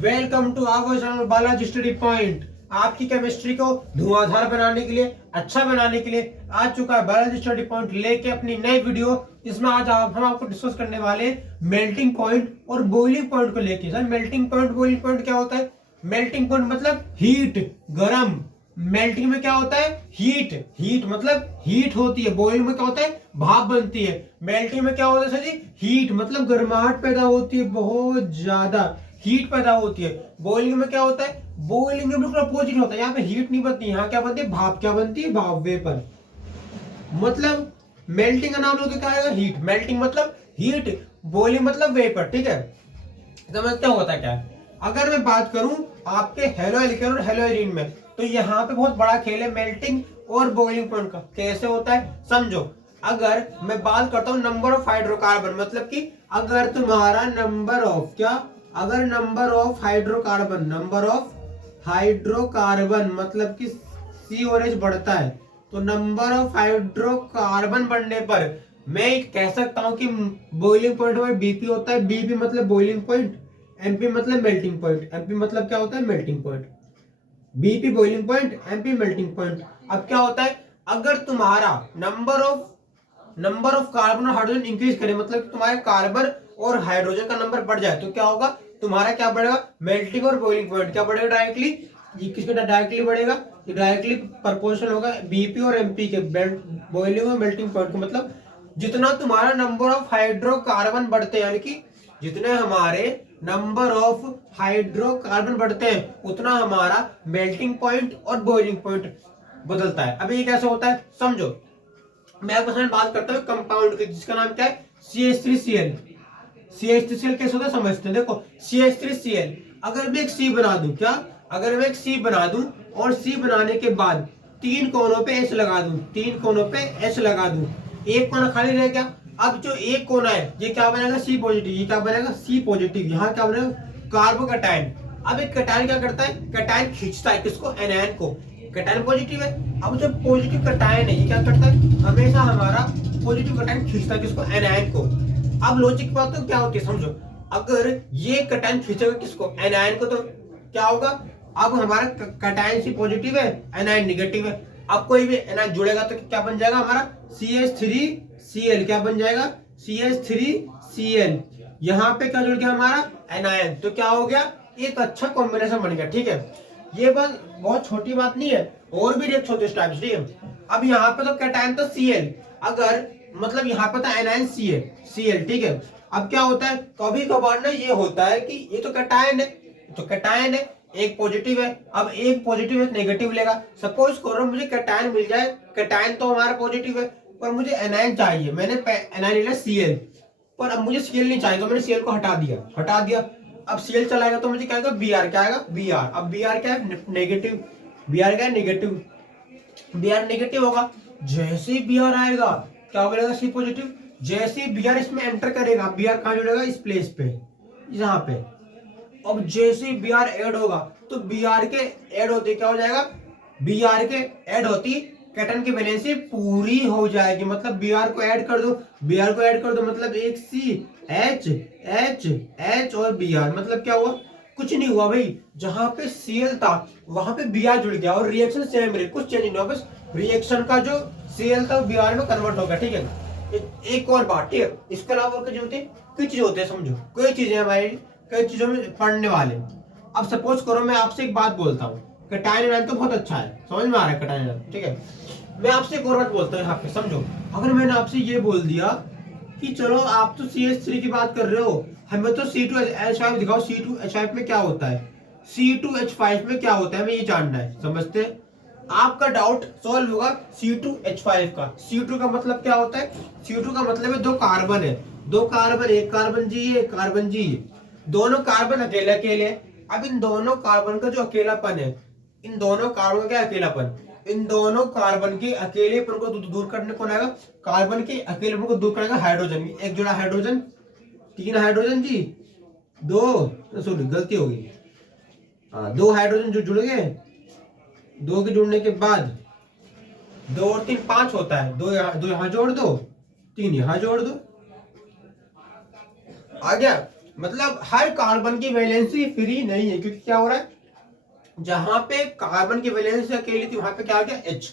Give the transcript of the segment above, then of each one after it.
Welcome to our channel Balaji study point. आपकी chemistry को धुआंधार बनाने के लिए, अच्छा बनाने के लिए आ चुका है बालाजी स्टडी पॉइंट लेके अपनी नई वीडियो। इसमें आज हम आपको डिस्कस करने वाले हैं मेल्टिंग पॉइंट और बॉइलिंग पॉइंट को लेके। Sir melting point boiling point क्या होता है? मेल्टिंग पॉइंट मतलब हीट, गरम। मेल्टिंग में क्या होता है? हीट। हीट मतलब हीट होती है। बॉइलिंग में क्या होता है? भाप बनती है। मेल्टिंग में क्या होता है सर जी? हीट मतलब गर्माहट पैदा होती है, बहुत ज्यादा हीट पैदा होती है। बॉइलिंग में क्या होता है? बॉइलिंग में बिल्कुल अपोजिट होता है। यहाँ पे हीट नहीं बनती, यहाँ क्या बनती है? भाप। क्या बनती है? भाप, वेपर। मतलब मेल्टिंग का नाम लोगे क्या आएगा? हीट। मेल्टिंग मतलब हीट, बॉइलिंग मतलब वेपर। ठीक है, समझते होता क्या है? अगर मैं बात करूं आपके हेलो एल्केन और हेलो एरीन में, तो यहाँ पे बहुत बड़ा खेल है मेल्टिंग और बॉइलिंग पॉइंट का। कैसे होता है समझो। अगर मैं बात करता हूँ नंबर ऑफ हाइड्रोकार्बन, मतलब कि अगर तुम्हारा नंबर ऑफ क्या, अगर number of hydrocarbon, number of hydrocarbon मतलब कि COH बढ़ता है, तो नंबर ऑफ हाइड्रोकार्बन बढ़ने पर मैं कह सकता हूं कि बॉइलिंग पॉइंट में BP होता है। BP मतलब बॉइलिंग पॉइंट, MP मतलब मेल्टिंग पॉइंट। MP मतलब क्या होता है? Melting point. BP boiling point, MP melting point. अब क्या होता है? अगर तुम्हारा नंबर ऑफ कार्बन और हाइड्रोजन इंक्रीज करे, मतलब कि तुम्हारे कार्बन और हाइड्रोजन का नंबर बढ़ जाए, तो क्या होगा? तुम्हारा क्या बढ़ेगा? मेल्टिंग और बॉइलिंग पॉइंट क्या बढ़ेगा? डायरेक्टली। ये किसके डायरेक्टली बढ़ेगा? ये डायरेक्टली प्रोपोर्शनल होगा BP और MP के, बॉइलिंग और मेल्टिंग पॉइंट को। मतलब जितना तुम्हारा नंबर ऑफ हाइड्रोकार्बन बढ़ते हैं, यानी कि जितने हमारे नंबर ऑफ हाइड्रोकार्बन बढ़ते हैं, उतना हमारा मेल्टिंग पॉइंट और बॉइलिंग पॉइंट बदलता है। अभी ये कैसे होता है समझो। मैं आपके बात करता हूँ कंपाउंड की, जिसका नाम क्या है? CH3Cl। CH3Cl कैसे होता है समझते हैं। देखो CH3Cl, अगर मैं एक C बना दूं, क्या, अगर मैं एक C बना दूं और C बनाने के बाद तीन कोनों पे H लगा दूं, तीन कोनों पे H लगा दूं, एक कोना खाली रह गया। अब जो एक कोना है ये क्या बनेगा? C positive. ये क्या बनेगा? C positive. यहाँ क्या बनेगा? कार्बोकैटायन। अब एक कैटायन क्या करता है? कैटायन खींचता है किसको? एनायन को। कैटायन पॉजिटिव है। अब जो पॉजिटिव कैटायन है ये क्या करता है? हमेशा हमारा पॉजिटिव कैटायन खींचता है किसको? एनायन को। अब लॉजिक बात तो क्या होती है समझो। अगर ये कैटायन खींचेगा किसको? एनायन को, तो क्या होगा? अब हमारा कैटायन C पॉजिटिव है, एनायन नेगेटिव है। अब कोई भी एनायन जुड़ेगा तो क्या बन जाएगा हमारा? CH3Cl। क्या बन जाएगा? CH3Cl। यहाँ पे क्या जुड़ गया हमारा? एनायन। तो क्या हो गया? एक अच्छा कॉम्बिनेशन बन गया। ठीक है, ये बात बहुत छोटी बात नहीं है, और भी रिएक्शन होते हैं इस टाइप से। ठीक है, अब यहाँ पे तो कैटायन तो Cl, अगर मतलब यहाँ पे तो एनायन Cl। ठीक है, अब क्या होता है? कभी कभार ना ये होता है कि ये तो कैटायन है, तो कैटायन है, एक पॉजिटिव है। अब एक पॉजिटिव एक नेगेटिव लेगा। सपोज करो मुझे कैटायन मिल जाए, कैटायन तो हमारा पॉजिटिव है, पर मुझे एनायन चाहिए। मैंने एनायन लिया Cl, पर अब मुझे Cl नहीं चाहिए, तो मैंने Cl को हटा दिया। अब Cl चलाएगा तो मुझे क्या आएगा? Br। क्या आएगा? Br। अब Br क्या है? नेगेटिव। Br क्या है? नेगेटिव। Br नेगेटिव होगा। जैसे ही Br आएगा क्या बोलेगा? C positive. जैसे ही Br इसमें एंटर करेगा, Br कहाँ जुड़ेगा? इस प्लेस पे, यहाँ पे। अब जैसे ही Br ऐड होगा, तो Br के ऐड होते क्या हो जाएगा? Br के ऐड होती कैटन की वैलेंसी पूरी हो जाएगी। मतलब Br को ऐड कर दो, Br को ऐड कर दो, मतलब एक C, H, H, H और Br। मतलब क्या हुआ? कुछ नहीं हुआ भाई। जहां पे Cl था वहां पे Br जुड़ गया और रिएक्शन सेम रही, कुछ चेंज नहीं हुआ। बस रिएक्शन का जो Cl था वो Br में कन्वर्ट हो गया। ठीक है, एक और बात, ठीक है, इसके अलावा और कुछ चीज होते हैं समझो। कोई चीजें हमारी कई चीजों में पढ़ने वाले। अब सपोज करो मैं आपसे एक बात बोलता हूँ, कैटायन एनायन तो बहुत अच्छा है, समझ में आ रहा है कैटायन एनायन। ठीक है, मैं आपसे एक और बात बोलता हूँ यहाँ पे समझो। अगर मैंने आपसे ये बोल दिया कि चलो आप तो CH3 की बात कर रहे हो, हमें तो C2H5 दिखाओ, C2H5 में क्या होता है, C2H5 में क्या होता है, हमें ये जानना है। समझते हैं? आपका डाउट सॉल्व होगा C2H5 का। C2 का मतलब क्या होता है? C2 का मतलब है दो कार्बन है, दो कार्बन, एक कार्बन जी है, एक कार्बन जी है। दोनों कार्बन अकेले अकेले। अब इन दोनों कार्बन का जो अकेलापन है, इन दोनों कार्बन का क्या अकेलापन, इन दोनों कार्बन के अकेलेपन को दूर करने कौन आएगा? कार्बन के अकेलेपन को दूर करेगा हाइड्रोजन। एक जोड़ा हाइड्रोजन, तीन हाइड्रोजन जी, दो, सॉरी गलती हो गई, हाँ, दो हाइड्रोजन जो जुड़ गए, दो के जुड़ने के बाद दो और तीन पांच होता है। दो यहाँ जोड़ दो, तीन यहाँ जोड़ दो, आ गया। मतलब हर कार्बन की वैलेंसी फ्री नहीं है, क्योंकि क्या हो रहा है, जहां पे कार्बन की वैलेंसी अकेली थी वहां पे क्या आ गया H।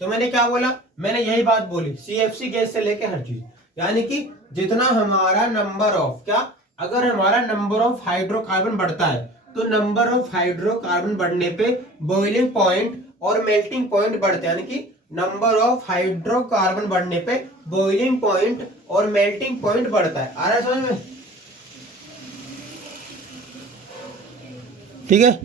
तो मैंने क्या बोला, मैंने यही बात बोली, CFC गैस से लेके हर चीज, यानी कि जितना हमारा नंबर ऑफ क्या, अगर हमारा नंबर ऑफ हाइड्रोकार्बन बढ़ता है तो नंबर ऑफ हाइड्रोकार्बन बढ़ने पे बॉइलिंग पॉइंट और मेल्टिंग पॉइंट बढ़ते हैं, यानी कि नंबर ऑफ हाइड्रोकार्बन बढ़ने पे बॉइलिंग पॉइंट और मेल्टिंग पॉइंट बढ़ता है। आ रहा है समझ में? ठीक है,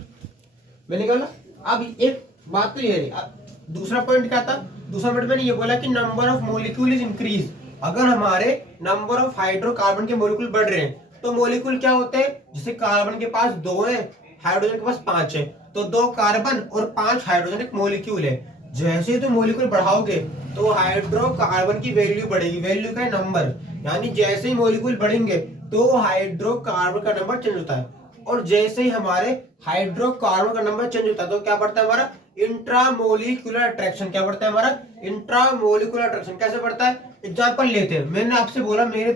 मैंने कहा ना। अब एक बात तो ये है, अब दूसरा पॉइंट क्या था, दूसरा पॉइंट मैंने ये बोला कि number of molecule is increase. अगर हमारे नंबर ऑफ हाइड्रोकार्बन के मोलिक्यूल बढ़ रहे हैं तो मोलिक्यूल क्या होते हैं, जैसे कार्बन के पास 2 है, हाइड्रोजन के पास 5 है, तो 2 कार्बन और 5 हाइड्रोजन एक मोलिक्यूल है। जैसे ही तुम मोलिक्यूल बढ़ाओगे तो हाइड्रोकार्बन की वैल्यू बढ़ेगी, वैल्यू का नंबर, यानी जैसे ही मोलिक्यूल बढ़ेंगे तो हाइड्रोकार्बन का नंबर चेंज होता है। और जैसे ही हमारे हाइड्रोकार्बन का नंबर चेंज होता है तो क्या बढ़ता है हमारा इंट्रामोलिकुलर अट्रैक्शन। क्या बढ़ता है हमारा इंट्रामोलिकुलर अट्रैक्शन। कैसे बढ़ता है, एग्जांपल लेते हैं। मैंने आपसे बोला मेरे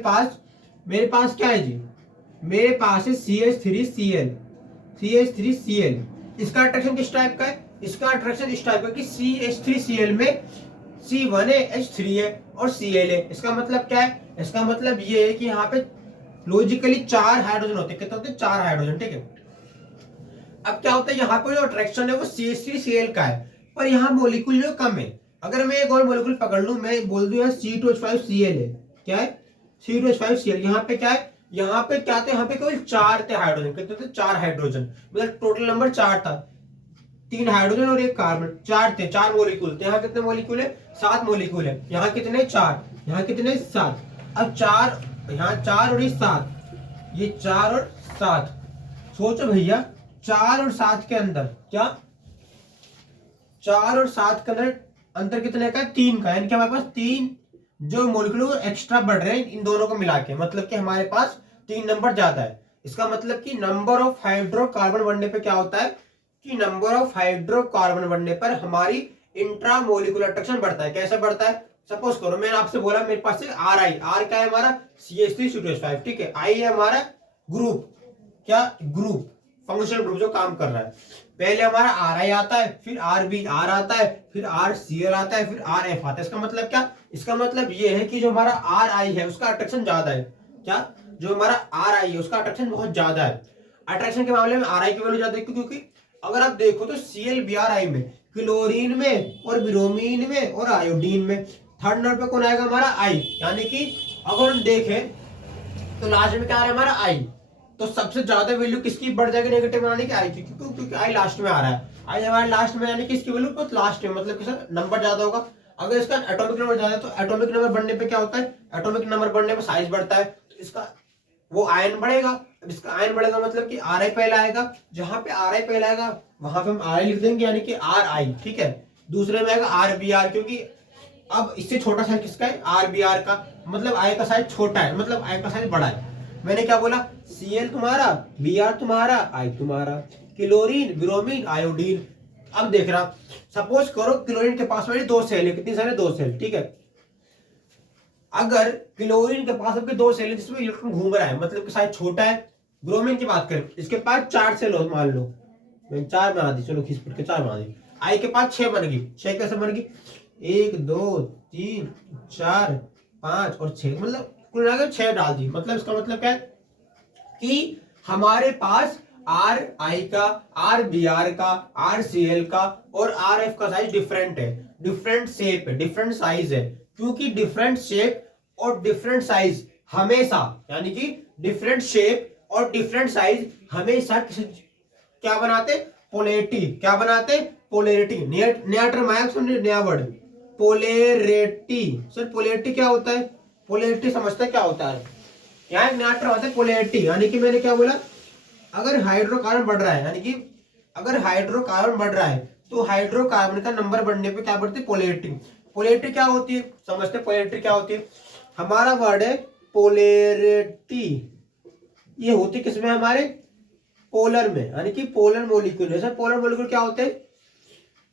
पास क्या है जी, मेरे पास है CH3Cl, इसका अट्रैक्शन किस टाइप का है, इसका अट्रैक्शन इस टाइप का कि CH3Cl में C1 है, H3 है और Cl है। इसका मतलब क्या है, इसका मतलब ये है कि यहाँ पे लॉजिकली 4 हाइड्रोजन होते हैं। कितने होते हैं, 4 हाइड्रोजन। ठीक है, अब क्या होता है, यहाँ पर जो अट्रैक्शन है वो CH3Cl का है, पर यहाँ मोलिक्यूल जो कम है। अगर मैं एक और मोलिक्यूल पकड़ लूं, मैं बोल दूं यहाँ C2H5Cl है, क्या है C2H5Cl, यहाँ पे क्या है, यहाँ पे क्या थे, यहाँ पे केवल 4 थे हाइड्रोजन। कितने थे, 4 हाइड्रोजन, मतलब टोटल नंबर 4 था, 3 हाइड्रोजन और 1 कार्बन, 4 थे, 4 मोलिक्यूल थे। यहाँ कितने मोलिक्यूल है, 7 मोलिक्यूल है। यहाँ कितने, 4, यहाँ कितने, 7। अब 4, यहाँ 4 और ये 7, ये 4 और 7, सोचो भैया 4 और 7 के अंदर क्या, 4 और 7 के अंदर अंतर कितने का है, 3 का, यानी कि हमारे पास 3 जो मोलिक्यूल एक्स्ट्रा बढ़ रहे हैं इन दोनों को मिला के, मतलब कि हमारे पास 3 नंबर ज्यादा है। इसका मतलब कि नंबर ऑफ हाइड्रोकार्बन बढ़ने पे क्या होता है कि नंबर ऑफ हाइड्रोकार्बन बढ़ने पर हमारी इंट्रामोलिकुलर अट्रैक्शन बढ़ता है। कैसे बढ़ता है, सपोज करो मैंने आपसे बोला मेरे पास है RI, R क्या है हमारा CH3CH5, ठीक है, I है हमारा ग्रुप, क्या ग्रुप, फंक्शनल ग्रुप जो काम कर रहा है। पहले हमारा RI आता है, फिर RBR आता है, फिर RCl आता है, फिर RF आता है। इसका मतलब क्या, इसका मतलब ये है कि जो हमारा RI है उसका अट्रैक्शन ज्यादा है। क्या, जो हमारा RI है उसका अट्रैक्शन बहुत ज्यादा है। अट्रैक्शन के मामले में RI की वैल्यू ज्यादा है, क्योंकि अगर आप देखो तो ClBrI में, क्लोरीन में और ब्रोमीन में और आयोडीन में थर्ड नंबर पे कौन आएगा, हमारा I, यानी कि अगर हम देखें तो लास्ट में क्या आ रहा है हमारा I, तो सबसे ज्यादा वैल्यू किसकी बढ़ जाएगी नेगेटिव बनाने की, I की, क्योंकि I लास्ट में आ रहा है। I हमारे लास्ट में, यानी कि इसकी वैल्यू बहुत लास्ट में, मतलब किसका नंबर ज्यादा होगा। अगर इसका एटॉमिक नंबर ज्यादा है तो एटॉमिक नंबर बढ़ने पे क्या होता है, एटॉमिक नंबर बढ़ने पे साइज बढ़ता है, तो इसका वो आयन बढ़ेगा। अब इसका आयन बढ़ेगा मतलब कि RI पहले आएगा, जहां पे RI पहले आएगा वहां पे हम RI लिख देंगे, यानी कि RI, ठीक है। दूसरे में आएगा RBR, क्योंकि अब इससे छोटा साइज किसका है, RBR का, मतलब I का साइज छोटा है, मतलब I का साइज बड़ा है। मैंने क्या बोला, Cl तुम्हारा, Br तुम्हारा, I तुम्हारा, क्लोरीन, ब्रोमीन, आयोडीन। अब देख रहा, सपोज करो क्लोरीन के पास में 2 सेल है, कितनी सारे, 2 सेल, ठीक है। अगर क्लोरीन के पास आपके 2 सेल है जिसमें इलेक्ट्रॉन घूम रहा है, मतलब कि साइज छोटा है। ब्रोमीन की बात करें, इसके पास 4 सेल हो, मान लो मैंने 4 बना दी, चलो खींच के 4 बना दी। I के पास 6 बन गई, 6 कैसे बन गई, 1 2 3 4 5 और 6, मतलब कुल मिलाकर 6 डाल दी। मतलब इसका मतलब क्या है कि हमारे पास RI का, RBR का, RCl का और RF का साइज डिफरेंट है, डिफरेंट शेप है, डिफरेंट साइज है, क्योंकि डिफरेंट शेप और डिफरेंट साइज हमेशा, यानी कि डिफरेंट शेप और डिफरेंट साइज हमेशा क्या बनाते, पोलैरिटी, क्या बनाते, पोलैरिटी। नया टर्म आया, सुन नया वर्ड, पोलैरिटी। सर पोलैरिटी क्या होता है, पोलैरिटी समझते क्या होता है, यहाँ एक नया टर्म होता है पोलैरिटी, यानी कि मैंने क्या बोला, अगर हाइड्रोकार्बन बढ़ रहा है, यानी कि अगर हाइड्रोकार्बन बढ़ रहा है तो हाइड्रोकार्बन का नंबर बढ़ने पे क्या बढ़ती है, पोलैरिटी। पोलैरिटी क्या होती है, समझते पोलैरिटी क्या होती है, हमारा वर्ड है पोलैरिटी, ये होती है किसमें, हमारे पोलर में, यानी कि पोलर मॉलिक्यूल। जैसे पोलर मॉलिक्यूल क्या होते हैं,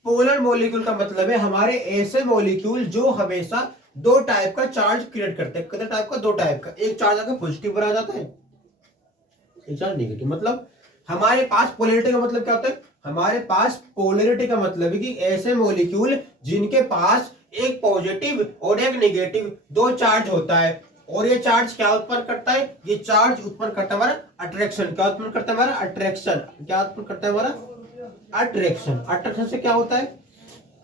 पोलर मॉलिक्यूल का मतलब है हमारे ऐसे मॉलिक्यूल जो हमेशा 2 टाइप का चार्ज क्रिएट करते हैं। कितने टाइप का, 2 टाइप का। एक चार्ज अगर पॉजिटिव पर आ जाता है एक चार्ज नेगेटिव। मतलब हमारे पास पोलैरिटी का मतलब क्या होता है, हमारे पास पोलैरिटी का मतलब है कि ऐसे मॉलिक्यूल जिनके पास एक पॉजिटिव और एक नेगेटिव दो चार्ज होता है, और ये चार्ज क्या उत्पन्न करता है, ये चार्ज उत्पन्न करता है हमारा अट्रैक्शन। क्या उत्पन्न करता है हमारा अट्रैक्शन, क्या उत्पन्न करता है हमारा अट्रैक्शन। अट्रैक्शन से क्या होता है,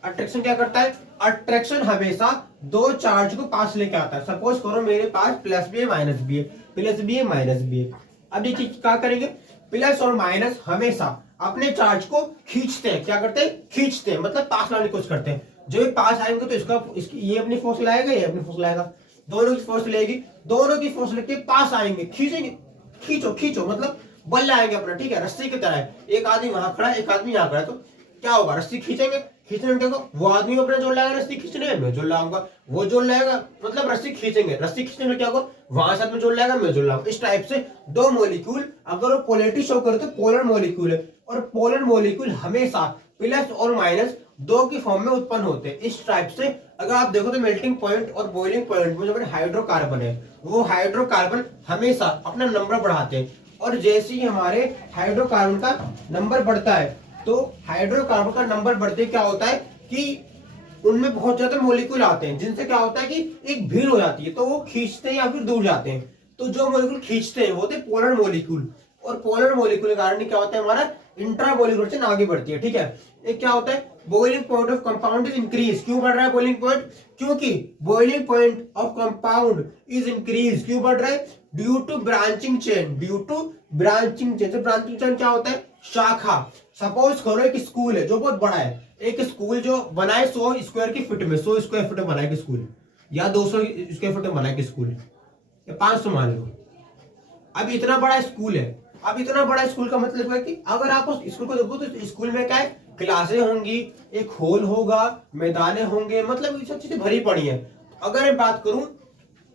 अट्रैक्शन क्या करता है, अट्रैक्शन हमेशा दो चार्ज को पास लेके आता है। सपोज करो मेरे पास प्लस भी है माइनस भी है, प्लस भी है माइनस भी है। अब ये चीज क्या करेंगे, प्लस और माइनस हमेशा अपने चार्ज को खींचते हैं। क्या करते हैं, खींचते हैं, मतलब पास लाने की कोशिश करते हैं। जो भी पास आएंगे तो इसकी ये अपनी फोर्स लाएगा, ये अपनी फोर्स लाएगा, दोनों की फोर्स लेगी, दोनों की फोर्स लेके पास आएंगे, खींचेंगे, खींचो खींचो मतलब बल लाएंगे अपना, ठीक है, रस्सी की तरह है। एक आदमी वहां खड़ा है, एक आदमी यहाँ खड़ा है, तो क्या होगा, रस्सी खींचेंगे, खींचने में देखो वो आदमी अपना जोर लगाएगा, रस्सी खींचने में मैं जोर लगाऊंगा, वो जोर लगाएगा, मतलब रस्सी खींचेंगे, रस्सी खींचने में क्या होगा, वहां साथ में जोर लगाएगा, मैं जोर लगाऊंगा। इस टाइप से दो मॉलिक्यूल अगर वो पोलैरिटी शो करे तो पोलर मॉलिक्यूल है, और पोलर मॉलिक्यूल हमेशा प्लस और माइनस दो की फॉर्म में उत्पन्न होते हैं। इस टाइप से अगर आप देखो तो मेल्टिंग पॉइंट और बॉइलिंग पॉइंट में जो हाइड्रोकार्बन है, वो हाइड्रोकार्बन हमेशा अपना नंबर बढ़ाते हैं, और जैसे ही हमारे हाइड्रोकार्बन का नंबर बढ़ता है तो हाइड्रोकार्बन का नंबर बढ़ते क्या होता है कि उनमें बहुत ज्यादा मॉलिक्यूल आते हैं, जिनसे क्या होता है कि एक भीड़ हो जाती है, तो वो खींचते हैं या फिर दूर जाते हैं। तो जो मॉलिक्यूल खींचते हैं वो होते हैं पोलर मॉलिक्यूल, और पोलर मॉलिक्यूल के कारण क्या होता है, हमारा इंट्रा मॉलिक्यूलर चेन आगे बढ़ती है, ठीक है। एक क्या होता है, boiling point of compound is increase. क्यों बढ़ रहा है बॉइलिंग पॉइंट, क्योंकि boiling point of compound is increase, क्यों बढ़ रहा है, due to branching chain, due to branching chain. Branching chain क्या होता है, शाखा। सपोज करो एक स्कूल है जो बहुत बड़ा है, एक स्कूल जो बना है 100 स्क्वायर की फीट में, 100 स्क्वायर फीट में बना है स्कूल, या 200 स्क्वायर फीट में बना है स्कूल, या 500 मान लो। अब इतना बड़ा स्कूल है, अब इतना बड़ा स्कूल का मतलब है कि अगर आप उस स्कूल को देखो तो स्कूल में क्या है, क्लासें होंगी, एक हॉल होगा, मैदाने होंगे, मतलब ये सब चीजें भरी पड़ी है। अगर मैं बात करूं,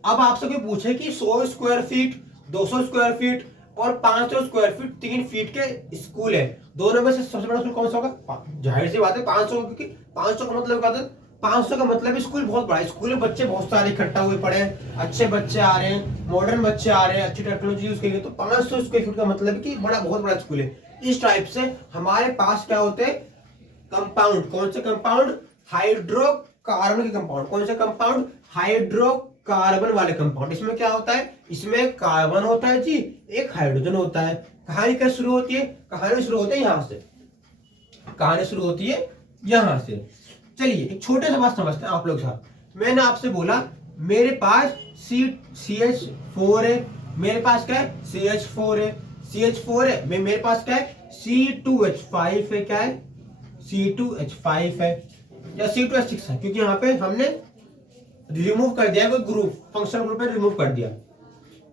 अब आपसे कोई पूछे कि 100 स्क्वायर फीट, 200 स्क्वायर फीट और 500 स्क्वायर फीट 3 फीट के स्कूल है, दोनों में से सबसे बड़ा स्कूल कौन सा होगा, जाहिर सी बात है 500, क्योंकि 500 का मतलब क्या था, 500 का मतलब स्कूल बहुत बड़ा है, स्कूल में बच्चे बहुत सारे इकट्ठा हुए पड़े हैं, अच्छे बच्चे आ रहे हैं, मॉडर्न बच्चे आ रहे हैं, अच्छी टेक्नोलॉजी यूज करेंगे, तो 500 स्क्वायर फीट का मतलब कि बड़ा, बहुत बड़ा स्कूल है। इस टाइप से हमारे पास क्या होते हैं, कंपाउंड। कौन से कंपाउंड, हाइड्रोकार्बन के कंपाउंड। कौन से कंपाउंड, हाइड्रोकार्बन वाले कंपाउंड। इसमें क्या होता है, इसमें कार्बन होता है जी, एक हाइड्रोजन होता है। कहानी कैसे शुरू होती है, कहानी शुरू होती है यहां से, कहानी शुरू होती है यहां से। चलिए एक छोटे से बात समझते हैं आप लोग साथ। मैंने आपसे बोला मेरे पास CH4 है, मेरे पास क्या है, CH4 है, CH4 है, मेरे पास क्या है, C2H5 है, क्या है, C2H5 है, या C2H6 है, क्योंकि यहाँ पे हमने रिमूव कर दिया कोई ग्रुप, फंक्शनल ग्रुप में रिमूव कर दिया।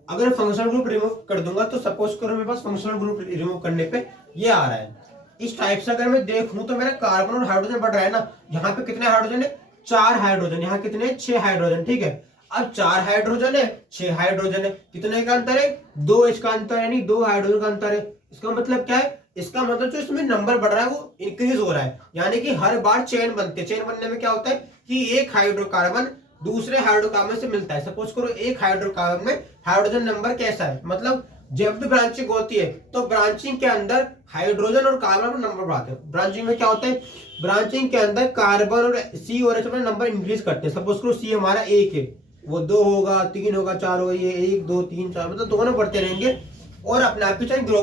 अगर फंक्शनल ग्रुप रिमूव कर दूंगा तो सपोज करो मेरे पास फंक्शनल ग्रुप रिमूव करने पे ये आ रहा है। इस टाइप से अगर मैं देखूं तो मेरा कार्बन और हाइड्रोजन बढ़ रहा है ना। यहाँ पे कितने हाइड्रोजन है, 4 हाइड्रोजन, यहाँ कितने, 6 हाइड्रोजन, ठीक है। अब 4 हाइड्रोजन है, 6 हाइड्रोजन है, कितने का अंतर है, 2H का अंतर है, यानी 2 हाइड्रोजन का अंतर है। इसका मतलब क्या है, इसका मतलब जो इसमें नंबर बढ़ रहा है वो इंक्रीज हो रहा है, यानी कि हर बार चेन बनते हैं। चेन बनने में क्या होता है कि एक हाइड्रोकार्बन दूसरे हाइड्रोकार्बन से मिलता है। सपोज करो एक हाइड्रोकार्बन में हाइड्रोजन नंबर कैसा है, मतलब जब भी ब्रांचिंग होती है तो ब्रांचिंग के अंदर हाइड्रोजन और कार्बन का नंबर बढ़ाते हैं। ब्रांचिंग में क्या होता है, ब्रांचिंग के अंदर कार्बन और C और H अपना नंबर इंक्रीज करते हैं। सपोज करो C हमारा 1 है, वो 2 होगा, 3 होगा, 4 होगा, ये 1 2 3 4, मतलब दोनों बढ़ते रहेंगे और अपने आप ही ग्रो,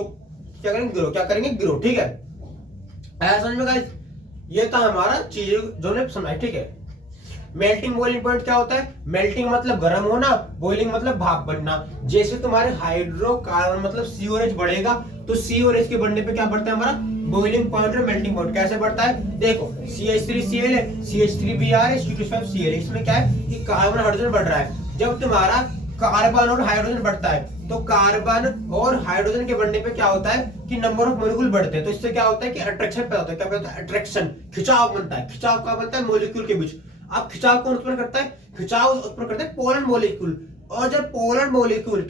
क्या करेंगे, ग्रो, क्या करेंगे, ग्रो, ठीक है। ऐसा समझ में गाइस, ये था हमारा चीज जो ने समझा, ठीक है। मेल्टिंग बॉइलिंग पॉइंट क्या होता है, मेल्टिंग मतलब गर्म होना, बॉइलिंग मतलब भाप बनना। जैसे तुम्हारे हाइड्रोकार्बन मतलब C और H बढ़ेगा तो C और H के बढ़ने पे क्या बढ़ता है हमारा बॉइलिंग पॉइंट और मेल्टिंग पॉइंट। कैसे बढ़ता है, देखो CH3Cl है, CH3Br है, C2H5Cl है। इसमें क्या है कि कार्बन हाइड्रोजन बढ़ रहा है। जब तुम्हारा कार्बन और हाइड्रोजन बढ़ता है तो कार्बन और हाइड्रोजन के बढ़ने पे क्या होता है कि नंबर ऑफ मॉलिक्यूल बढ़ते हैं। तो इससे क्या होता है कि अट्रैक्शन पैदा होता है। क्या पैदा होता है, अट्रैक्शन, खिंचाव बनता है। खिंचाव क्या बनता है, मॉलिक्यूल के बीच। अब खिंचाव कौन उत्पन्न करता है, खिंचाव उत्पन्न करते हैं पोलर मॉलिक्यूल। और जब पोलर मॉलिक्यूल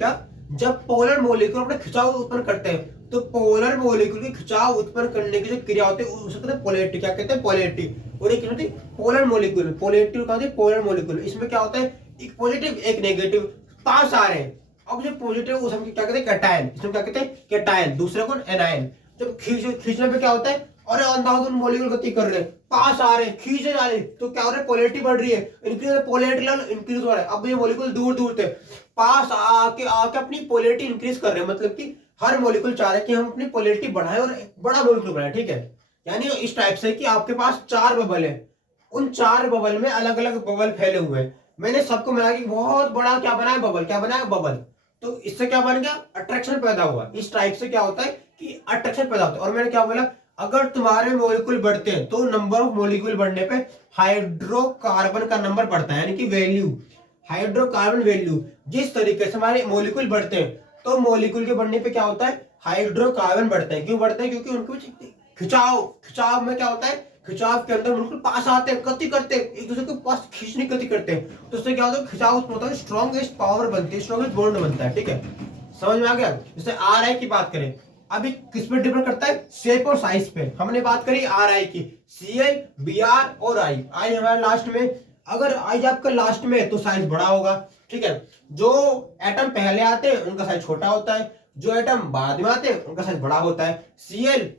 अपने खिंचाव उत्पन्न करते हैं तो पोलर मॉलिक्यूल के खिंचाव उत्पन्न करने की जो क्रिया होती है उसे कहते हैं पोलैरिटी। क्या कहते हैं, पोलैरिटी। और एक होती है पोलर मॉलिक्यूल, पोलैरिटी का होती है पोलर मॉलिक्यूल। इसमें क्या होता है, एक पॉजिटिव एक नेगेटिव पास आ रहे हैं, अब जो पॉजिटिव उस हम क्या कहते हैं कैटायन, इसमें क्या कहते हैं कैटायन, दूसरे कौन एनायन। जब खींचने पे क्या होता है, अरे अंधाधुन मॉलिक्यूल गति कर रहे, पास आ रहे, खींचे जा रहे, तो क्या हो रहा है पोलैरिटी बढ़ रही है, इंक्रीज पोलैरिटी लेवल इंक्रीज हो रहा है। अब ये मॉलिक्यूल दूर दूर थे, पास आके आके अपनी पोलैरिटी इंक्रीज कर रहे हैं, मतलब कि हर मॉलिक्यूल चाह रहे हैं कि हम अपनी पोलैरिटी बढ़ाएं और बड़ा मॉलिक्यूल बनाएं, ठीक है। यानी इस टाइप से कि आपके पास 4 बबल है, उन 4 बबल में अलग अलग बबल फैले हुए हैं, मैंने सबको मिला के बहुत बड़ा क्या बनाया बबल, क्या बनाया बबल। तो इससे क्या बन गया अट्रैक्शन पैदा हुआ। इस टाइप से क्या होता है कि अट्रैक्शन पैदा होता है। और मैंने क्या बोला, अगर तुम्हारे मॉलिक्यूल बढ़ते हैं तो नंबर ऑफ मॉलिक्यूल बढ़ने पे हाइड्रोकार्बन का नंबर बढ़ता है, यानी कि वैल्यू, हाइड्रोकार्बन वैल्यू। जिस तरीके से हमारे मॉलिक्यूल बढ़ते हैं तो मॉलिक्यूल के बढ़ने पे क्या होता है हाइड्रोकार्बन बढ़ते हैं। क्यों बढ़ते हैं, क्योंकि उनको खिंचाव, खिंचाव में क्या होता है, खिंचाव के अंदर बिल्कुल पास आते हैं, गति करते हैं, एक दूसरे के पास खींचने की गति करते हैं, तो उससे क्या होता है खिंचाव उत्पन्न होता है, स्ट्रॉन्गेस्ट पावर बनती है, स्ट्रॉन्गेस्ट बॉन्ड बनता है, ठीक है। समझ में आ गया। जैसे आर आई की बात करें, अभी किस पे डिपेंड करता है, शेप और साइज पे। हमने बात करी आर आई की, सी एल बी आर और आई, आई हमारे लास्ट में, अगर आई आपका लास्ट में है तो साइज बड़ा होगा, ठीक है। जो एटम पहले आते हैं उनका साइज छोटा होता है, जो एटम बाद में आते हैं उनका साइज बड़ा होता है। सी एल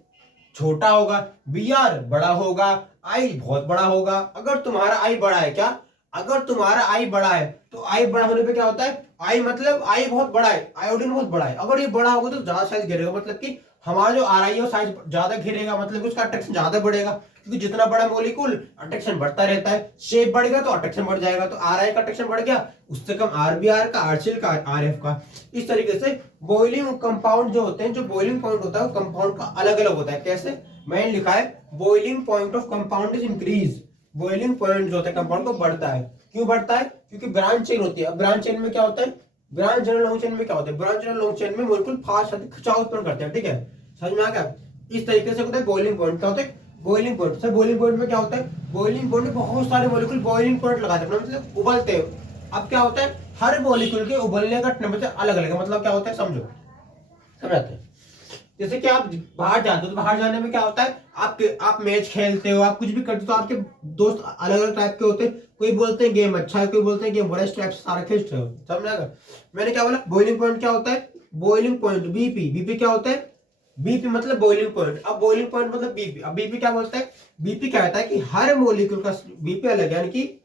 छोटा होगा, बी आर बड़ा होगा, आई बहुत बड़ा होगा। अगर तुम्हारा आई बड़ा है, क्या अगर तुम्हारा आई बड़ा है तो आई बड़ा होने पे क्या होता है, आई मतलब आई बहुत बड़ा है, आयोडीन बहुत बड़ा है, अगर ये बड़ा होगा तो ज्यादा साइज घेरेगा, मतलब कि हमारा जो आर आई है साइज ज्यादा घेरेगा, मतलब कि उसका अट्रैक्शन ज्यादा बढ़ेगा, क्योंकि जितना बड़ा मॉलिक्यूल अट्रैक्शन बढ़ता रहता है, शेप बढ़ेगा तो अट्रैक्शन बढ़ जाएगा, तो आर आई का अट्रैक्शन बढ़ गया, उससे कम आर बी आर का, आर सी एल का, आर एफ का। इस तरीके से बॉइलिंग कंपाउंड जो होते हैं, जो बॉइलिंग पॉइंट होता है वो कंपाउंड का अलग अलग होता है। कैसे, मैंने लिखा है boiling point of compound is increase, boiling point जो होता है कंपाउंड को बढ़ता है। क्यों बढ़ता है, क्योंकि ब्रांच चेन होती है। अब ब्रांच चेन में क्या होता है, ब्रांच चेन लॉन्ग चेन में क्या होता है, ब्रांच चेन लॉन्ग चेन में मॉलिक्यूल फास्ट खिंचाव उत्पन्न करते हैं, ठीक है। समझ में आ गया। इस तरीके से होता है बॉइलिंग पॉइंट। क्या होता है boiling point, sir boiling point में क्या होता है, बॉइलिंग पॉइंट में बहुत सारे मॉलिक्यूल बॉइलिंग पॉइंट लगाते हैं, मतलब उबलते हैं। अब क्या होता है, हर मॉलिक्यूल के उबलने का टेम्परेचर अलग अलग है, मतलब क्या होता है समझो, समझाते हैं। जैसे कि आप बाहर जाते हो तो बाहर जाने में क्या होता है, आप मैच खेलते हो, आप कुछ भी करते हो तो आपके दोस्त अलग अलग टाइप के होते हैं, कोई बोलते हैं गेम अच्छा है, कोई बोलते हैं गेम बड़ा टाइप से सारा खेल रहे हो, समझ आएगा। मैंने क्या बोला, बॉइलिंग पॉइंट क्या होता है, बॉइलिंग पॉइंट बीपी, बीपी क्या होता है, बीपी मतलब बॉइलिंग पॉइंट। अब बॉइलिंग पॉइंट मतलब बीपी। अब बीपी क्या बोलता है, बीपी क्या कहता है कि हर मॉलिक्यूल का बीपी अलग है, यानी कि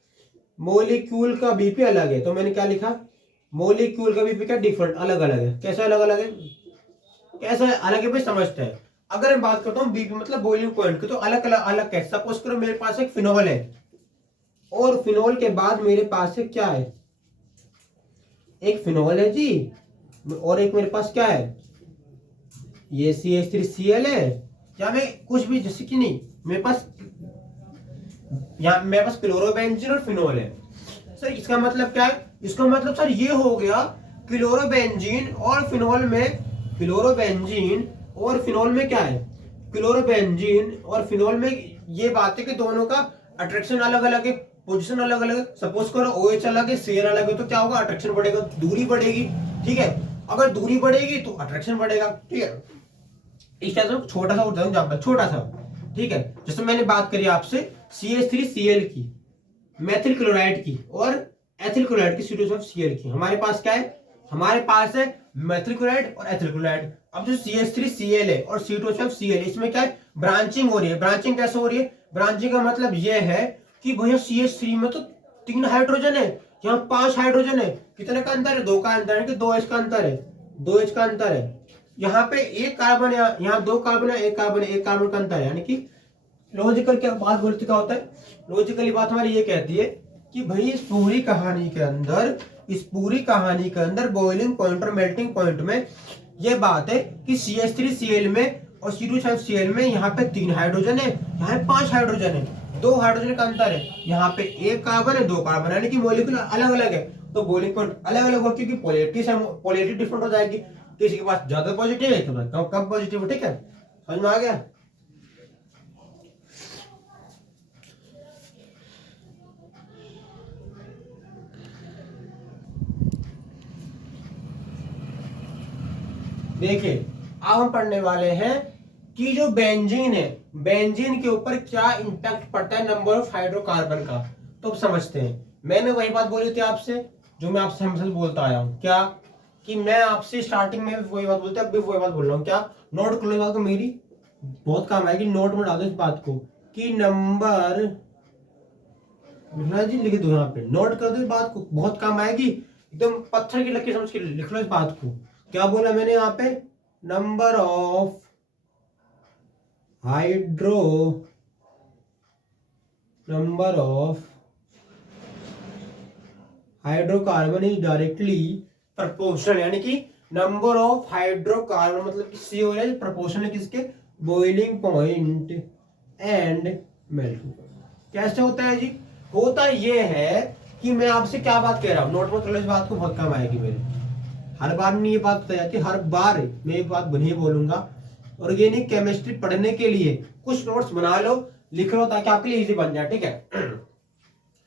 मॉलिक्यूल का बीपी अलग है। तो मैंने क्या लिखा, मॉलिक्यूल का बीपी क्या डिफरेंट, अलग अलग है। कैसे अलग अलग है, कैसे अलग है भाई समझते हैं। अगर मैं बात करता हूँ बीपी मतलब बॉइलिंग पॉइंट की, तो अलग अलग अलग कैसे, सपोज करो मेरे पास एक फिनोल है और फिनोल के बाद मेरे पास एक क्या है, एक फिनोल है जी, और एक मेरे पास क्या है, ये CH3Cl है, या मैं कुछ भी, जैसे कि नहीं मेरे पास यहाँ मेरे पास क्लोरोबेंजीन और फिनोल है। सर इसका मतलब क्या है, इसका मतलब सर ये हो गया क्लोरोबेंजीन और फिनोल में, क्लोरोबेंजीन और फिनोल में क्या है, क्लोरोबेंजीन और फिनोल में ये बात है कि दोनों का अट्रैक्शन अलग अलग है, पोजीशन अलग अलग है। सपोज करो OH अलग है, Cl अलग है, तो क्या होगा अट्रैक्शन बढ़ेगा, दूरी बढ़ेगी, ठीक है। अगर दूरी बढ़ेगी तो अट्रैक्शन बढ़ेगा, ठीक है। इस तरह से छोटा सा एग्जांपल, छोटा सा, ठीक है। जैसे मैंने बात करी आपसे CH3Cl की, मेथिल क्लोराइड की और एथिल क्लोराइड की, C2H5Cl की। हमारे पास क्या है, हमारे पास है मेथिल क्लोराइड और एथिल क्लोराइड। अब जो CH3Cl है और C2H5Cl, इसमें क्या है ब्रांचिंग हो रही है। ब्रांचिंग कैसे हो रही है, ब्रांचिंग का मतलब यह है कि भैया CH3 में तो 3 हाइड्रोजन है, यहाँ 5 हाइड्रोजन है, कितने का अंतर है, 2 का अंतर है, कि 2H का अंतर है, 2H का अंतर है। यहाँ पे एक कार्बन है, यहाँ 2 कार्बन है, एक कार्बन है, एक कार्बन का अंतर है। यानी कि लॉजिकल क्या बात बोलते क्या होता है, लॉजिकली बात हमारी ये कहती है कि भाई इस पूरी कहानी के अंदर, इस पूरी कहानी के अंदर बॉइलिंग पॉइंट और मेल्टिंग पॉइंट में ये बात है कि CH3Cl में और C2H5Cl में यहाँ पे 3 हाइड्रोजन है, यहाँ 5 हाइड्रोजन है, 2 हाइड्रोजन का अंतर है, यहाँ पे एक कार्बन है, 2 कार्बन, यानी कि मॉलिक्यूल अलग अलग है, तो बॉइलिंग पॉइंट अलग अलग हो, क्योंकि पोलैरिटी डिफरेंट हो जाएगी। किसी के पास ज्यादा पॉजिटिव है, तो कम पॉजिटिव है, ठीक है। समझ में आ गया। देखिए अब हम पढ़ने वाले हैं कि जो बेंजीन है, बेंजीन के ऊपर क्या इंपैक्ट पड़ता है नंबर ऑफ हाइड्रोकार्बन का। तो अब समझते हैं। मैंने वही बात बोली थी आपसे जो मैं आपसे हमेशा बोलता आया हूं, क्या कि मैं आपसे स्टार्टिंग में वही बात बोलते अब भी वही बात बोल रहा हूँ, क्या नोट कर लो बात को, मेरी बहुत काम आएगी, नोट में डाल दो इस बात को कि नंबर जी लिख दो, यहाँ पे नोट कर दो इस बात को, बहुत काम आएगी, एकदम पत्थर की लकीर समझ के लिख लो इस बात को। क्या बोला मैंने यहाँ पे, number of hydrocarbon is directly proportional, यानी कि नंबर ऑफ हाइड्रोकार्बन मतलब कि सी हो जाए प्रोपोर्शनल किसके, boiling point and melting point. कैसे होता है जी, होता ये है कि मैं आपसे क्या बात कह रहा हूँ, नोट में इस बात को बहुत काम आएगी मेरे, हर बार नहीं ये बात बताई जाती, हर बार मैं ये बात नहीं बोलूंगा। ऑर्गेनिक केमिस्ट्री पढ़ने के लिए कुछ नोट्स बना लो, लिख लो, ताकि आपके लिए इजी बन जाए, ठीक है।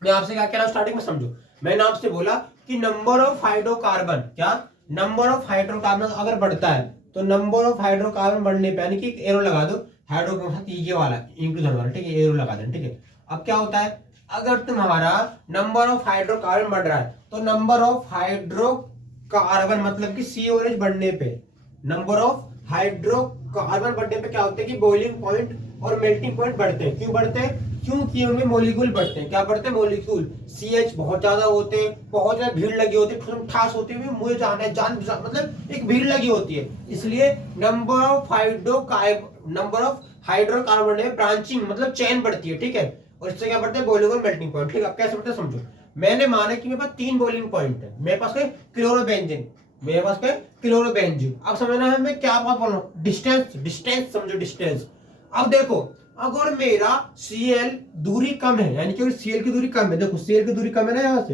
मैं आपसे क्या कह रहा हूँ स्टार्टिंग में समझो, मैंने आपसे बोला कि नंबर ऑफ हाइड्रोकार्बन, क्या नंबर ऑफ हाइड्रोकार्बन अगर बढ़ता है तो नंबर ऑफ हाइड्रोकार्बन बढ़ने पे, यानी कि एक एरो लगा दो हाइड्रोकार्बन के साथ ये वाला इंक्लूजन वाला, ठीक है, एरो लगा देना, ठीक है। अब क्या होता है, अगर तुम्हारा नंबर ऑफ हाइड्रोकार्बन बढ़ रहा है तो नंबर ऑफ हाइड्रोकार्बन मतलब कि COH बढ़ने पे, नंबर ऑफ हाइड्रोकार्बन बढ़ने पे क्या होता है कि बॉइलिंग पॉइंट और मेल्टिंग पॉइंट बढ़ते हैं। क्यों बढ़ते हैं, क्योंकि उनमें मोलिक्यूल बढ़ते हैं। क्या बढ़ते हैं, मोलिक्यूल, CH बहुत ज्यादा होते हैं, बहुत ज्यादा भीड़ लगी होती है, ठास होती है, मुझे जाना है जान मतलब एक भीड़ लगी होती है, इसलिए नंबर ऑफ हाइड्रोकार्बन में ब्रांचिंग मतलब चेन बढ़ती है, ठीक है, और इससे क्या बढ़ता है, बॉइलिंग और मेल्टिंग पॉइंट, ठीक है। अब कैसे बढ़ता है समझो, मैंने माना कि मेरे पास 3 बॉइलिंग पॉइंट है, मेरे पास क्लोरोबेंजीन, मेरे पास क्या क्लोरोबेंजीन। अब समझना है मैं क्या बात बोल रहा हूँ, डिस्टेंस समझो, डिस्टेंस। अब देखो अगर मेरा Cl दूरी कम है, यानी कि Cl की दूरी कम है, देखो Cl की दूरी कम है ना यहाँ से,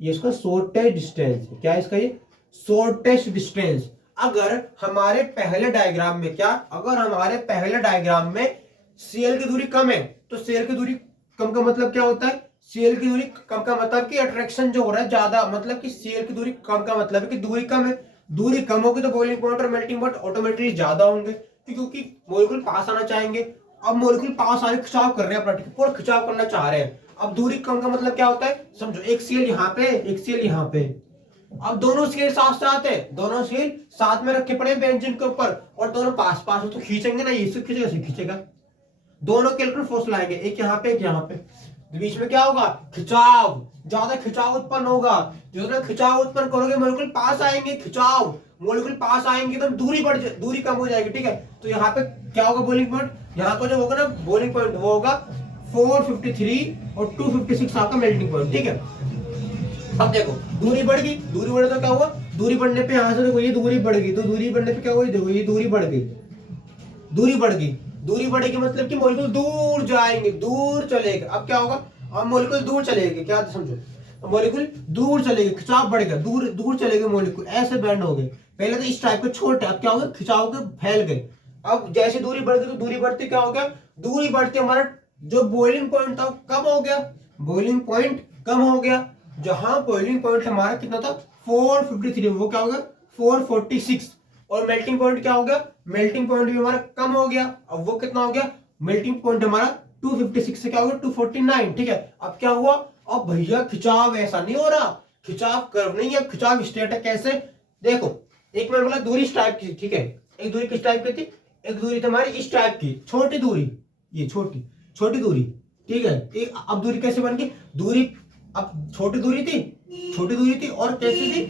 ये इसका शॉर्टेस्ट डिस्टेंस है, क्या इसका ये शॉर्टेस्ट डिस्टेंस। अगर हमारे पहले डायग्राम में क्या, अगर हमारे पहले डायग्राम में Cl की दूरी कम है तो Cl की दूरी कम का मतलब क्या होता है, Cl की दूरी कम का मतलब कि अट्रैक्शन जो हो रहा है ज्यादा, मतलब कि Cl की दूरी कम का मतलब है कि दूरी कम है, दूरी कम होगी तो बॉइलिंग पॉइंट और मेल्टिंग पॉइंट ऑटोमेटिकली ज्यादा होंगे, क्योंकि मोलिक्यूल पास आना चाहेंगे। अब मोलिक्यूल पास आने खिंचाव कर रहे हैं, अपना पूरा खिंचाव करना चाह रहे हैं। अब दूरी कम का मतलब क्या होता है समझो, एक Cl यहाँ पे, एक Cl यहाँ पे, अब दोनों Cl साथ साथ है, दोनों Cl साथ में रखे पड़े बेंजीन के ऊपर, और दोनों पास पास हो तो खींचेंगे ना, ये खींचेगा, खींचेगा, दोनों के इलेक्ट्रॉन फोर्स लाएंगे, एक यहाँ पे एक यहाँ पे, बीच में क्या होगा, खिंचाव, ज्यादा खिंचाव उत्पन्न होगा, जितना खिंचाव उत्पन्न करोगे मोलिक्यूल पास आएंगे, खिंचाव मोलिक्यूल पास आएंगे तो दूरी कम हो जाएगी, ठीक है। तो यहाँ पे क्या होगा, बॉइलिंग पॉइंट, यहाँ पर जो होगा ना बॉइलिंग पॉइंट वो होगा 453 और 256 आपका मेल्टिंग पॉइंट, ठीक है। अब देखो दूरी बढ़ गई, दूरी बढ़े तो क्या हुआ, दूरी बढ़ने पे यहाँ से देखो ये दूरी बढ़ गई, तो दूरी बढ़ने पे क्या हुआ, देखो ये दूरी बढ़ गई, दूरी बढ़ गई, दूरी बढ़ेगी मतलब कि मोलिक्यूल दूर जाएंगे, दूर चलेगा। अब क्या होगा, अब मोलिक्यूल दूर चलेगी, क्या समझो, मोलिक्यूल दूर चलेगी, खिंचाव बढ़ेगा, दूर दूर चलेंगे मोलिक्यूल, ऐसे बैंड हो गए, पहले तो इस टाइप के छोटे, अब क्या हो गया, खिंचाव के फैल गए। अब जैसे दूरी बढ़ गई तो दूरी बढ़ती क्या हो गया, दूरी बढ़ती हमारा जो बॉइलिंग पॉइंट था कम हो गया, बॉइलिंग पॉइंट कम हो गया, जहां बॉइलिंग पॉइंट हमारा कितना था 453, वो क्या हो गया 446, और मेल्टिंग पॉइंट क्या हो गया, मेल्टिंग पॉइंट भी हमारा कम हो गया, अब वो कितना हो गया, मेल्टिंग पॉइंट हमारा 256 से क्या हो गया 249, ठीक है। अब क्या हुआ, अब भैया खिंचाव ऐसा नहीं हो रहा, खिंचाव कर्व नहीं है, खिंचाव स्ट्रेट है। कैसे, देखो एक मैंने बोला दूरी इस टाइप की, ठीक है, एक दूरी किस टाइप की थी, एक दूरी हमारी इस टाइप की, छोटी दूरी, ये छोटी छोटी दूरी, ठीक है। एक अब दूरी कैसे बन गई, दूरी अब छोटी दूरी थी और कैसी थी,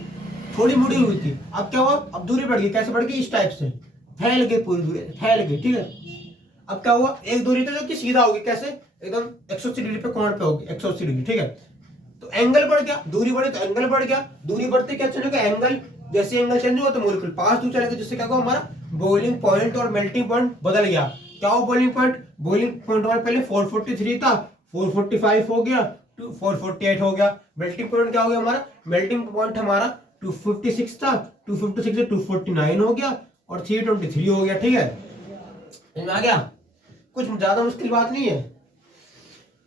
थोड़ी मुड़ी हुई थी। अब क्या हुआ, अब दूरी बढ़ गई, कैसे बढ़ गई, इस टाइप से फैल गई, पूरी दूरी फैल गई, ठीक है। अब क्या हुआ, एक दूरी तो जो कि सीधा होगी, कैसे एकदम 180 डिग्री पे कोण पे होगी, 180 डिग्री, ठीक है। तो एंगल बढ़ गया, दूरी बढ़ी तो एंगल बढ़ गया, दूरी बढ़ते क्या चेंज होगा, एंगल, जैसे एंगल चेंज हुआ तो मोलिक्यूल पास दूर चलेगा, जिससे क्या होगा हमारा बॉइलिंग पॉइंट और मेल्टिंग पॉइंट बदल गया। क्या हो बॉइलिंग पॉइंट हमारे पहले 443 था, 445 हो गया, 448 हो गया। मेल्टिंग पॉइंट क्या हो गया हमारा, मेल्टिंग पॉइंट हमारा 256 था, 256 से 249 हो गया और 323 हो गया, ठीक है। समझ आ गया, कुछ ज्यादा मुश्किल बात नहीं है,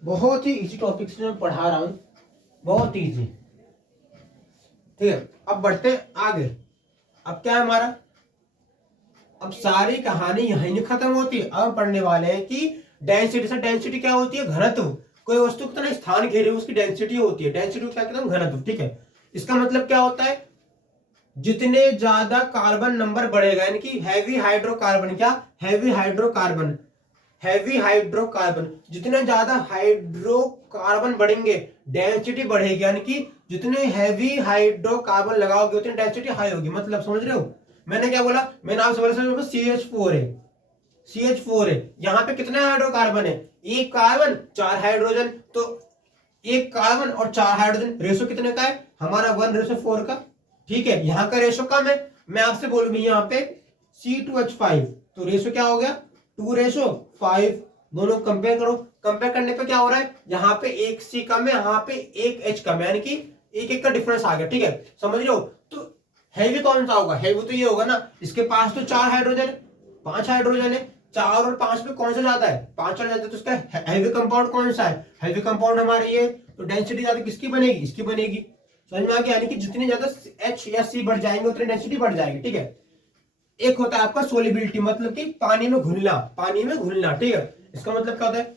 बहुत ही इजी टॉपिक से मैं पढ़ा रहा हूं, बहुत इजी, ठीक है। अब बढ़ते आगे, अब क्या है हमारा, अब सारी कहानी यहीं नहीं खत्म होती, अब पढ़ने वाले हैं कि डेंसिटी से, डेंसिटी क्या होती है, घनत्व, कोई वस्तु कितना स्थान घेरे उसकी डेंसिटी होती है, डेंसिटी क्या कहते हैं, घनत्व, ठीक है। इसका मतलब क्या होता है, जितने ज्यादा कार्बन नंबर बढ़ेगा, यानी कि हैवी हाइड्रोकार्बन, क्या हैवी हाइड्रोकार्बन, हैवी हाइड्रोकार्बन, जितने ज्यादा हाइड्रोकार्बन बढ़ेंगे डेंसिटी बढ़ेगी, यानी कि जितने हैवी हाइड्रोकार्बन लगाओगे उतनी डेंसिटी हाई होगी। मतलब समझ रहे हो मैंने क्या बोला? मैंने आपसे बोला CH4 है, CH4 है, यहाँ पे कितने हाइड्रोकार्बन है? एक कार्बन 4 हाइड्रोजन, तो एक कार्बन और 4 हाइड्रोजन, रेशो कितने का है हमारा? 1:4 का। ठीक है, यहाँ का रेशो कम है, मैं आपसे बोलूंगी यहाँ पे C2H5, तो रेशो क्या हो गया? 2:5। दोनों कंपेयर करो, कंपेयर करने पे क्या हो रहा है? यहाँ पे एक C कम है, यहाँ पे एक H कम है, यानी कि एक का डिफरेंस आ गया। ठीक है, समझ लो। तो हैवी कौन सा होगा? हैवी तो ये होगा ना, इसके पास तो 4 हाइड्रोजन, 5 हाइड्रोजन है, 4 और 5 में कौन सा ज्यादा है? 5 और ज्यादा, तो उसका हैवी कंपाउंड कौन सा है? हैवी कंपाउंड हमारे ये, तो डेंसिटी ज्यादा किसकी बनेगी? इसकी बनेगी। समझ में आ गया? यानी कि जितने ज्यादा H या C बढ़ जाएंगे उतनी डेंसिटी बढ़ जाएगी। ठीक है, एक होता है आपका सोलिबिलिटी, मतलब कि पानी में घुलना, पानी में घुलना। ठीक है, इसका मतलब क्या होता है?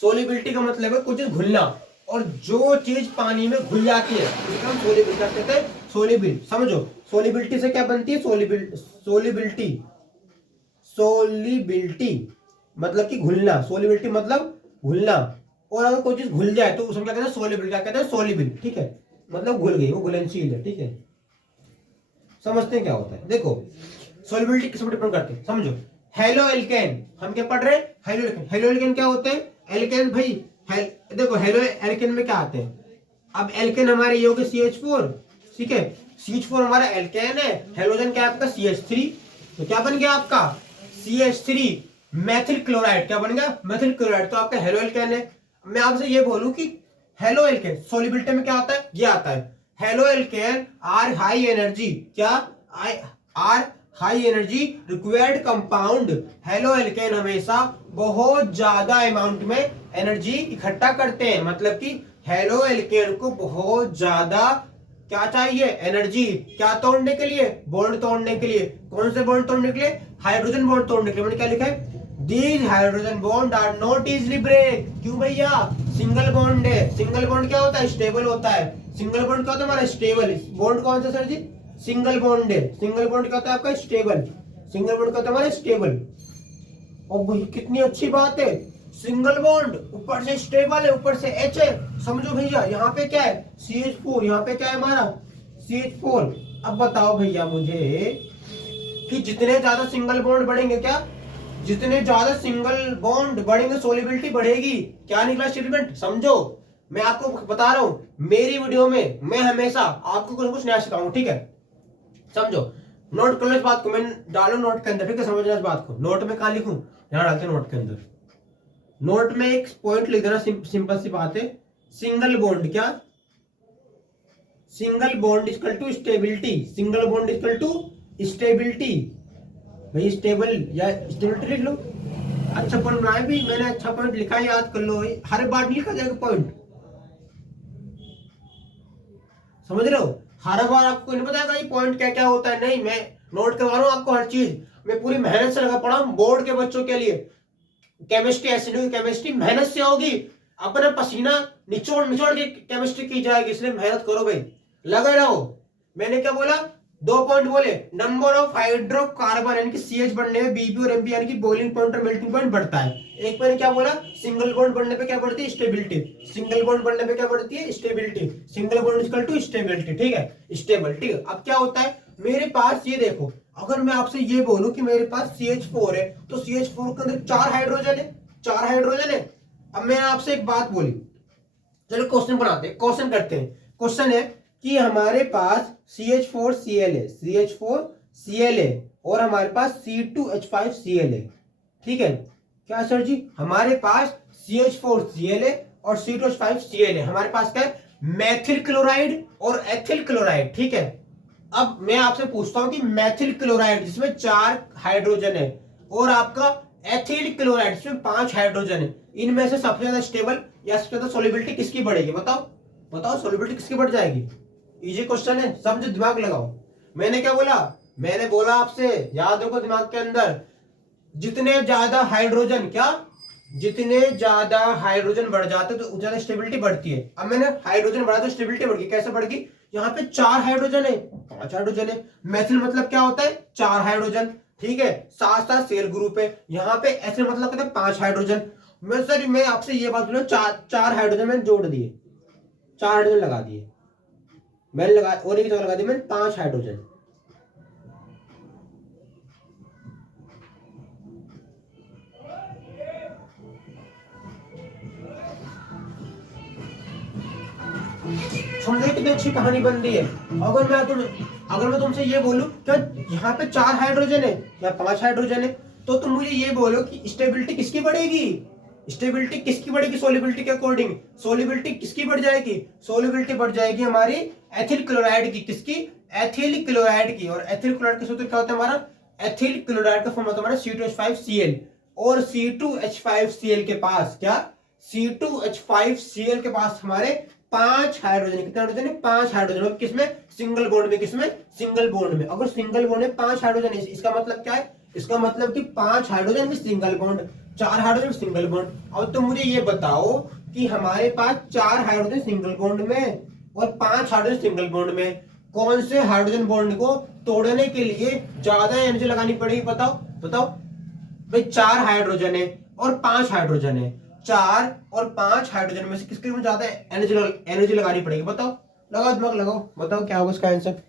सोलिबिलिटी का मतलब है कुछ घुलना, और जो चीज पानी में घुल जाती है उसका हम सोलिबिलिटी कहते हैं, सोलिबिल। समझो, सोलिबिलिटी से क्या बनती है? सोलिबिलिटी, सोलिबिलिटी मतलब कि घुलना, सोलिबिलिटी मतलब घुलना, और अगर कोई चीज घुल जाए तो उसमें क्या कहते हैं? सोलिबिल। क्या कहते हैं? सोलिबिल। ठीक है, मतलब घुल गई, वो घुलनशील है। ठीक है, समझते हैं क्या होता है? देखो सोलिबिलिटी किस पर डिपेंड करती है, समझो। हेलो एल्केन, हम क्या पढ़ रहे हैं? Halo alkane. हेलो एल्केन क्या होते हैं? एल्केन भाई, देखो हेलो एल्केन में क्या आते हैं? अब एल्केन हमारे ये हो गए CH4, ठीक है, CH4 हमारा एल्केन है, हेलोजन क्या है आपका? CH3, तो क्या बन गया आपका? CH3 methyl chloride. क्या बन गया? मेथिल क्लोराइड, तो आपका हेलो एल्केन है। मैं आपसे ये बोलूं कि हेलो एल्केन सोलिबिलिटी में क्या आता है? ये आता है, haloalkane are high energy, क्या are high energy required compound. Haloalkane हमेशा बहुत ज्यादा अमाउंट में एनर्जी इकट्ठा करते हैं, मतलब कि हेलो एल्केन को बहुत ज्यादा क्या चाहिए? एनर्जी। क्या तोड़ने के लिए? बॉन्ड तोड़ने के लिए। कौन से बॉन्ड तोड़ने के लिए? हाइड्रोजन बॉन्ड तोड़ने के लिए। मैंने क्या लिखा है? These hydrogen bond are not easily break. क्यों भैया? सिंगल बॉन्ड है। सिंगल बॉन्ड क्या होता है? स्टेबल होता है। सिंगल बॉन्ड क्या होता है हमारा? स्टेबल। बॉन्ड कौन सा सर जी? सिंगल बॉन्ड है। सिंगल बॉन्ड क्या होता है आपका? स्टेबल। सिंगल बॉन्ड क्या होता है हमारा? स्टेबल। और भाई कितनी अच्छी बात है, सिंगल बॉन्ड, ऊपर से स्टेबल है, ऊपर से H है। समझो भैया, यहाँ पे क्या है? CH4, यहाँ पे क्या है हमारा? CH4। अब बताओ भैया मुझे कि जितने ज्यादा सिंगल बॉन्ड बढ़ेंगे, क्या जितने ज्यादा सिंगल बॉन्ड बढ़ेंगे सोलिबिलिटी बढ़ेगी। क्या निकला स्टेटमेंट? समझो, मैं आपको बता रहा हूं, मेरी वीडियो में मैं हमेशा आपको कुछ कुछ नया सिखाऊंगा। ठीक है, समझो, नोट कर लो इस बात को, मैं डालो नोट के अंदर। ठीक है, समझना इस बात को। नोट में कहा लिखूं? यहाँ डालते नोट के अंदर। नोट में एक पॉइंट लिख देना, सिंपल सी बात है, सिंगल बॉन्ड, क्या single bond equal to stability. Single bond equal to stability. भाई स्टेबल या स्टेबिलिटी लिख लो। अच्छा पॉइंट बनाया भी मैंने, अच्छा पॉइंट लिखा है, याद कर लो। हर बार नहीं लिखा जाएगा पॉइंट, समझ रहे हो? हर बार आपको नहीं बताएगा ये पॉइंट क्या क्या होता है, नहीं, मैं नोट करवा रहा हूँ आपको हर चीज। मैं पूरी मेहनत से लगा पड़ा हूँ बोर्ड के बच्चों के लिए। केमिस्ट्री एसिडिक केमिस्ट्री मेहनत से होगी, अपना पसीना निचोड़ निचोड़ के केमिस्ट्री की जाएगी, इसलिए मेहनत करो भाई, लगे रहो। मैंने क्या बोला? 2 पॉइंट बोले, नंबर ऑफ हाइड्रोकार्बन यानी कि CH बढ़ने में बीपी और एमपी यानी कि बॉइलिंग पॉइंट और मेल्टिंग पॉइंट बढ़ता है। एक मैंने क्या बोला? सिंगल बॉन्ड बढ़ने पे क्या बढ़ती है? स्टेबिलिटी। सिंगल बॉन्ड बढ़ने पे क्या बढ़ती है? Stability. Single bond equal to stability. ठीक है, स्टेबल। ठीक है, अब क्या होता है मेरे पास? ये देखो, अगर मैं आपसे ये बोलूं कि मेरे पास CH4 है, तो CH4 के अंदर 4 हाइड्रोजन है, 4 हाइड्रोजन है। अब मैंने आपसे एक बात बोली, चलो क्वेश्चन बनाते हैं, क्वेश्चन करते हैं। क्वेश्चन है कि हमारे पास CH4Cl है, CH4Cl है, और हमारे पास C2H5Cl है। ठीक है, क्या सर जी? हमारे पास CH4Cl है और C2H5Cl है। हमारे पास क्या है? मेथिल क्लोराइड और एथिल क्लोराइड। ठीक है, अब मैं आपसे पूछता हूं कि मेथिल क्लोराइड जिसमें 4 हाइड्रोजन है, और आपका एथिल क्लोराइड जिसमें 5 हाइड्रोजन है, इनमें से सबसे ज्यादा स्टेबल या सबसे ज्यादा सोलिबिलिटी किसकी बढ़ेगी? बताओ बताओ, सोलिबिलिटी किसकी बढ़ जाएगी? इजी क्वेश्चन है, समझो, दिमाग लगाओ। मैंने क्या बोला? मैंने बोला आपसे, याद रखो दिमाग के अंदर, जितने ज्यादा हाइड्रोजन, क्या जितने ज्यादा हाइड्रोजन बढ़ जाते तो उतनी ज्यादा स्टेबिलिटी बढ़ती है। अब मैंने हाइड्रोजन बढ़ा तो स्टेबिलिटी बढ़ गई। कैसे बढ़ गई? यहाँ पे 4 हाइड्रोजन है, 5 हाइड्रोजन है। मेथिल मतलब क्या होता है, 4 हाइड्रोजन, ठीक है, साथ साथ सेल ग्रुप है। यहाँ पे एसिड मतलब कहते हैं 5 हाइड्रोजन। मैं आपसे ये बात बोलूं, चार हाइड्रोजन मैंने जोड़ दिए, 4 हाइड्रोजन लगा दिए मैंने, लगा और एक जगह लगा दी मैंने 5 हाइड्रोजन। समझो कितनी अच्छी कहानी बन रही है। अगर मैं तुमसे ये बोलूं कि यहाँ पे 4 हाइड्रोजन है या 5 हाइड्रोजन है, तो तुम मुझे ये बोलो कि स्टेबिलिटी किसकी बढ़ेगी, स्टेबिलिटी किसकी बढ़ेगी सोलिबिलिटी के अकॉर्डिंग, सोलिबिलिटी किसकी बढ़ जाएगी, सोलिबिलिटी बढ़ जाएगी हमारी एथिल क्लोराइड की, किसकी, एथिल क्लोराइड की। और एथिल क्लोराइड का सूत्र क्या होता है हमारा, एथिल क्लोराइड का फॉर्म होता है हमारा C2H5Cl। और C2H5Cl के पास क्या, C2H5Cl के पास हमारे 5 हाइड्रोजन, कितने हाइड्रोजन है, 5 हाइड्रोजन, किसमें, सिंगल बॉन्ड में, किसमें, सिंगल बॉन्ड में। अगर सिंगल बॉन्ड में 5 हाइड्रोजन है, इसका मतलब क्या है, इसका मतलब कि 5 हाइड्रोजन में single bond, 4 hydrogen single bond. अब तो मुझे ये बताओ कि हमारे पास 4 हाइड्रोजन सिंगल बॉन्ड में और 5 हाइड्रोजन सिंगल बॉन्ड में कौन से हाइड्रोजन बॉन्ड को तोड़ने के लिए ज्यादा एनर्जी लगानी पड़ेगी, बताओ बताओ भाई। 4 हाइड्रोजन है और 5 हाइड्रोजन है, 4 और 5 हाइड्रोजन में से किसके लिए ज्यादा एनर्जी लगानी पड़ेगी, बताओ, लगाओ दिमाग लगाओ, बताओ क्या होगा इसका आंसर,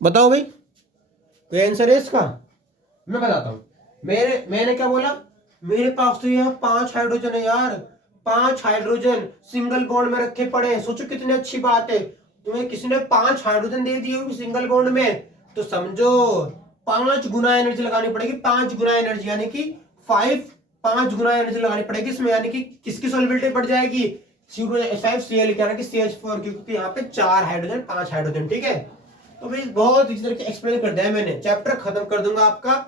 बताओ भाई, कोई आंसर है इसका। मैं बताता हूं, मैंने क्या बोला, मेरे पास तो यहाँ 5 हाइड्रोजन है यार, 5 हाइड्रोजन सिंगल बॉन्ड में रखे पड़े हैं। सोचो कितनी अच्छी बात है, तुम्हें किसी ने 5 हाइड्रोजन दे दिए होगी सिंगल बॉन्ड में, तो समझो 5 गुना एनर्जी लगानी पड़ेगी, 5 गुना एनर्जी, यानी कि 5 गुना एनर्जी लगानी पड़ेगी इसमें, यानी कि किसकी सोलिबिलिटी बढ़ जाएगी, C2H5Cl यानी कि CH4, क्योंकि यहाँ पे 4 हाइड्रोजन 5 हाइड्रोजन, ठीक है। तो भाई बहुत इस तरह के एक्सप्लेन कर दिया मैंने, चैप्टर खत्म कर दूंगा आपका।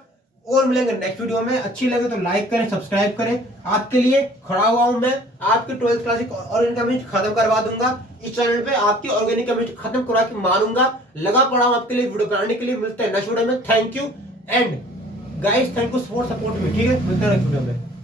और मिलेंगे नेक्स्ट वीडियो में, अच्छी लगे तो लाइक करें, सब्सक्राइब करें, आपके लिए खड़ा हुआ हूं मैं, आपकी 12th क्लास की ऑर्गेनिक केमिस्ट्री खत्म करवा दूंगा इस चैनल पे, आपकी ऑर्गेनिक केमिस्ट्री खत्म करवा के मानूंगा, लगा पड़ा हूं आपके लिए वीडियो बनाने के लिए। मिलते हैं नेक्स्ट वीडियो में, thank you and guys, thank you for support में, ठीक है, मिलते हैं नेक्स्ट वीडियो में।